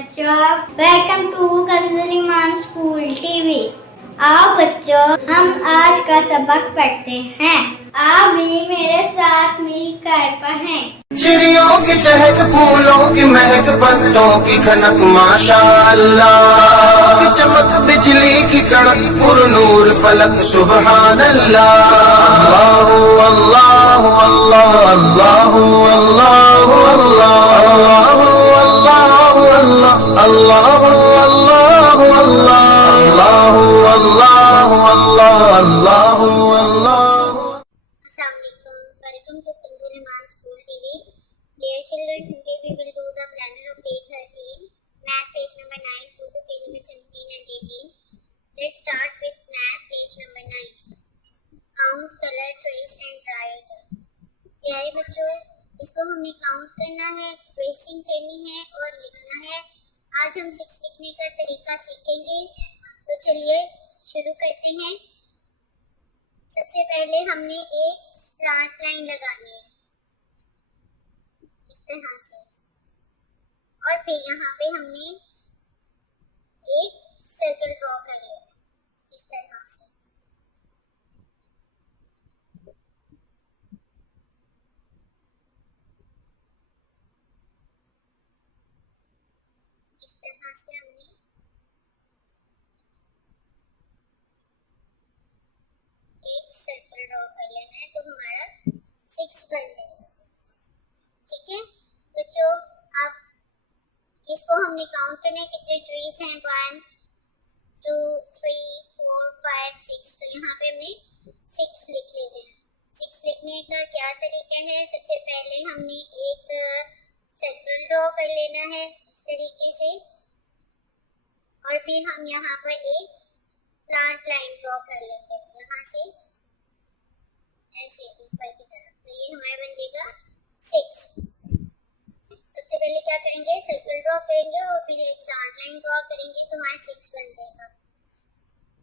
बच्चों, welcome to Kanz Iman school TV. आओ बच्चों, हम आज का सबक पढ़ते हैं। आप भी मेरे साथ मिलकर पढ़ें। चिड़ियों की चहक, फूलों की महक, पत्तों की खनक, माशाअल्लाह की चमक, बिजली की कड़क, पुरनूर फलक, सुबहान अल्लाह। अल्लाह अल्लाह अल्लाह अल्लाह अल्लाह अल्लाह अल्लाह अल्लाह अल्लाह अल्लाह। Welcome to Kanz School TV. Dear children, today we will do the planner of page 13, math page number 9 through to page number 17 and 18. Let's start with math page number 9. Count, color, trace and write. प्यारे बच्चों, इसको हमने count करना है, tracing करनी है और लिखना है। आज हम 6 लिखने का तरीका सीखेंगे, तो चलिए शुरू करते हैं। सबसे पहले हमने एक स्लैंट लाइन लगानी है इस तरह से, और फिर यहाँ पे हमने एक सर्कल ड्रॉ कर लिया इस तरह से। इस तरह से हमने एक सर्कल ड्रॉ कर लेना है, तो हमारा 6 बन जाएगा। ठीक है बच्चों, अब इसको हमने काउंट करना है, कितने ट्रीज हैं, 1 2 3 4 5 6। तो यहाँ पे हमने 6 लिख लेते हैं। 6 लिखने का क्या तरीका है, सबसे पहले हमने एक सर्कल ड्रॉ कर लेना है इस तरीके से, और फिर हम यहाँ पर एक स्लैंट लाइन ड्रॉ कर लेंगे यहाँ से ऐसे ऊपर की तरफ। तो ये हमारा बन जाएगा 6। सबसे पहले क्या करेंगे, सर्कल ड्रॉ करेंगे और फिर एक स्लैंट लाइन ड्रॉ करेंगे, तो हमारा 6 बन जाएगा।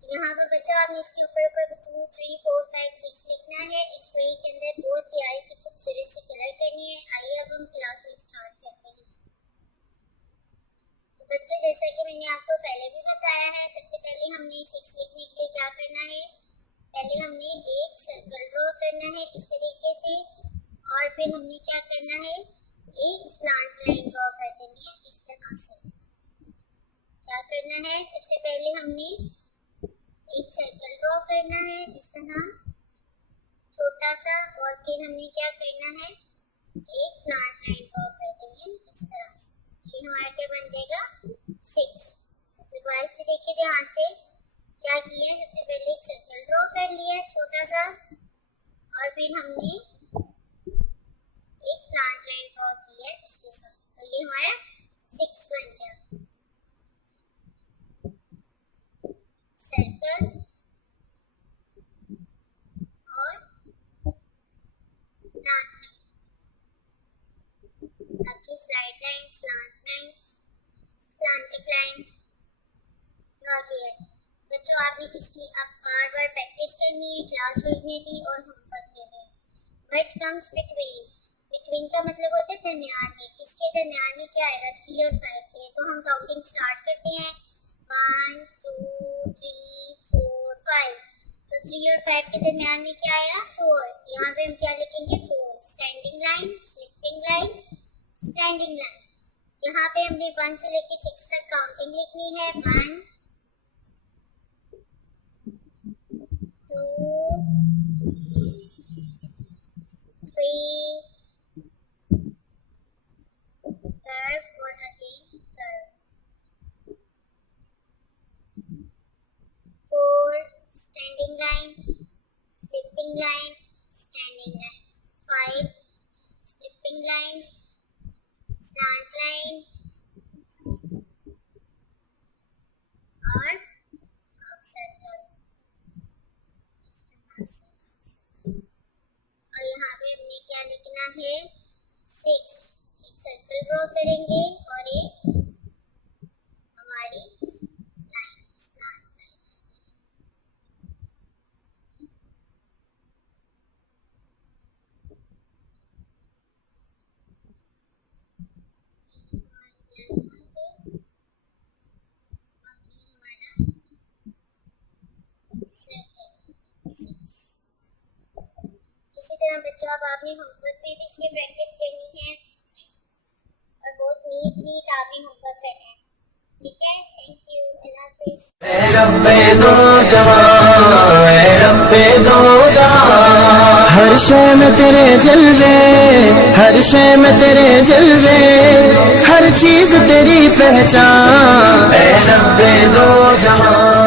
यहाँ पर बच्चा आपने इसके ऊपर 2 3 4 5 6 लिखना है। इस ट्री के अंदर बहुत प्यारी सी खूबसूरत सी कलर करनी है। आइए अब हम क्लास में स्टार्ट करते हैं। तो बच्चों, जैसा कि मैंने आपको पहले भी बताया है, सबसे पहले हमने 6 लिखने के लिए क्या करना है, पहले हमने एक सर्कल ड्रॉ करना है इस तरीके से, और फिर हमने क्या करना है, एक स्लैंट लाइन ड्रॉ कर देनी है इस तरह से। क्या करना है, सबसे पहले हमने एक सर्कल ड्रॉ करना है इस तरह छोटा सा, और फिर हमने क्या करना है, एक स्लैंट लाइन ड्रॉ कर देंगे इस तरह से। ये हमारा क्या बन जाएगा, 6। दोबारा से देखिए ध्यान से, क्या किया है, सबसे पहले एक सर्कल ड्रॉ कर लिया छोटा सा, और फिर हमने एक स्लैंट लाइन ड्रॉ की है इसके साथ। तो ये हमारा 6 बन गया। सर्कल और स्लैंट लाइन, आपकी slide line, slant line, slanting line draw की है। बच्चों, आपने इसकी अब बार-बार प्रैक्टिस करनी है, क्लासवर्क में भी और होमवर्क में भी। व्हाट कम्स बिटवीन, बिटवीन का मतलब होता है दरमियान में। इसके दरमियान में क्या आएगा, 3 और 5 के। तो हम काउंटिंग स्टार्ट करते हैं, 1 2 3 4 5। तो 3 और 5 के दरमियान में क्या आएगा, 4। यहाँ पे हम क्या लिखेंगे, 4। Standing line, sleeping line, standing line. यहाँ पे हमने 1 से लेकर 6 तक काउंटिंग लिखनी है। 1 2 3 curve और again curve, 4 standing line, slipping line, standing line, 5 slipping line, slant line और half circle। और यहाँ पे हमने क्या लिखना है, 6। एक सर्कल ड्रॉ करेंगे और एक हमारी लाइन, स्लैंट लाइन आ जाएगी। बच्चों अब आपने होमवर्क में भी इसकी प्रैक्टिस करनी है और बहुत नीट आपने होमवर्क करना है, ठीक है? थैंक यू, अल्लाह हाफिज़। ऐ रब्बे दो जहां, ऐ रब्बे दो जहां, हर शय में तेरे जलवे, हर शय में तेरे जलवे, हर चीज तेरी पहचान। ऐ रब्बे दो जहां।